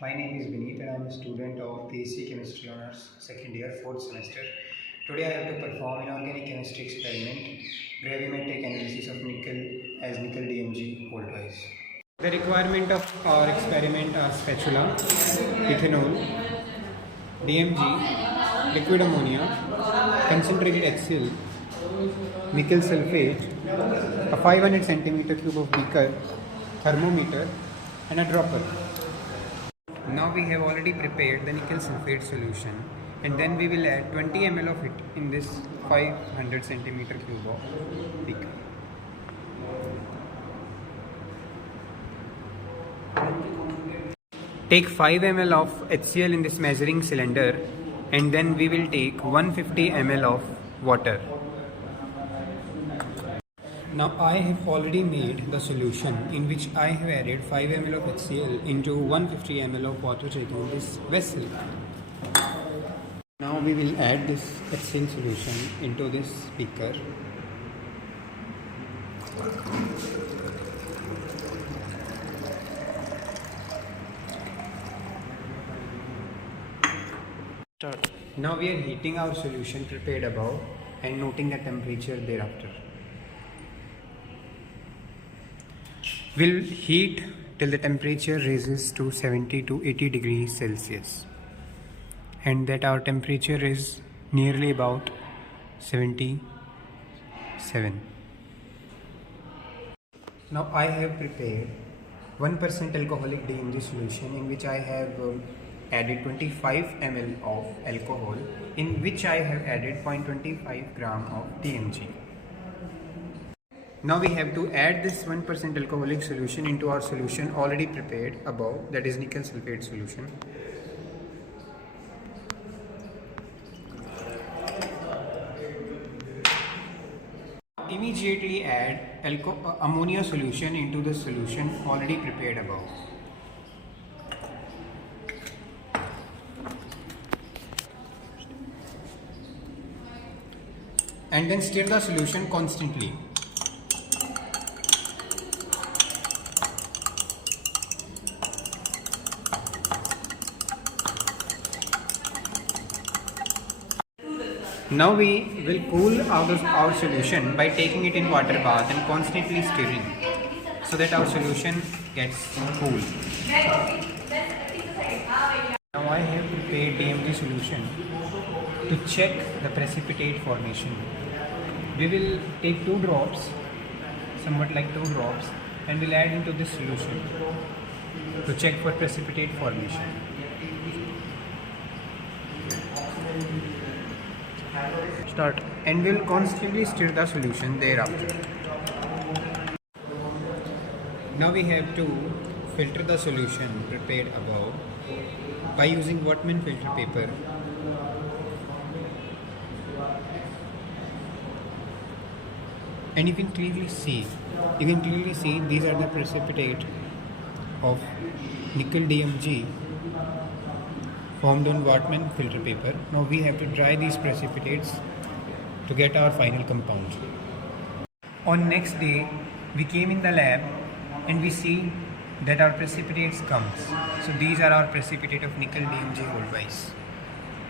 My name is Vineet and I am a student of BSc Chemistry Honours, second year, fourth semester. Today I have to perform inorganic chemistry experiment, gravimetric analysis of nickel as nickel DMG voltwise. The requirement of our experiment are spatula, ethanol, DMG, liquid ammonia, concentrated HCl, nickel sulfate, a 500 cm cube of beaker, thermometer and a dropper. Now we have already prepared the nickel sulfate solution and then we will add 20 ml of it in this 500 cm cube of beaker. Take 5 ml of HCl in this measuring cylinder and then we will take 150 ml of water. Now I have already made the solution in which I have added 5 ml of HCl into 150 ml of water taking this vessel. Now we will add this HCl solution into this beaker. Now we are heating our solution prepared above and noting the temperature thereafter. We'll heat till the temperature rises to 70 to 80 degrees Celsius and that our temperature is nearly about 77. Now I have prepared 1% alcoholic DMG solution in which I have added 25 ml of alcohol in which I have added 0.25 gram of DMG. Now we have to add this 1% alcoholic solution into our solution already prepared above, that is nickel sulfate solution. Immediately add ammonia solution into the solution already prepared above. And then stir the solution constantly. Now we will cool our solution by taking it in water bath and constantly stirring so that our solution gets cool. Now I have prepared DMG solution to check the precipitate formation. We will take 2 drops, somewhat like 2 drops, and we'll add into this solution to check for precipitate formation. Start. And we'll constantly stir the solution thereafter. Now we have to filter the solution prepared above by using Whatman filter paper. And you can clearly see these are the precipitate of nickel DMG formed on Whatman filter paper. Now we have to dry these precipitates to get our final compound. On next day, we came in the lab and we see that our precipitates comes. So these are our precipitate of nickel DMG voltwise.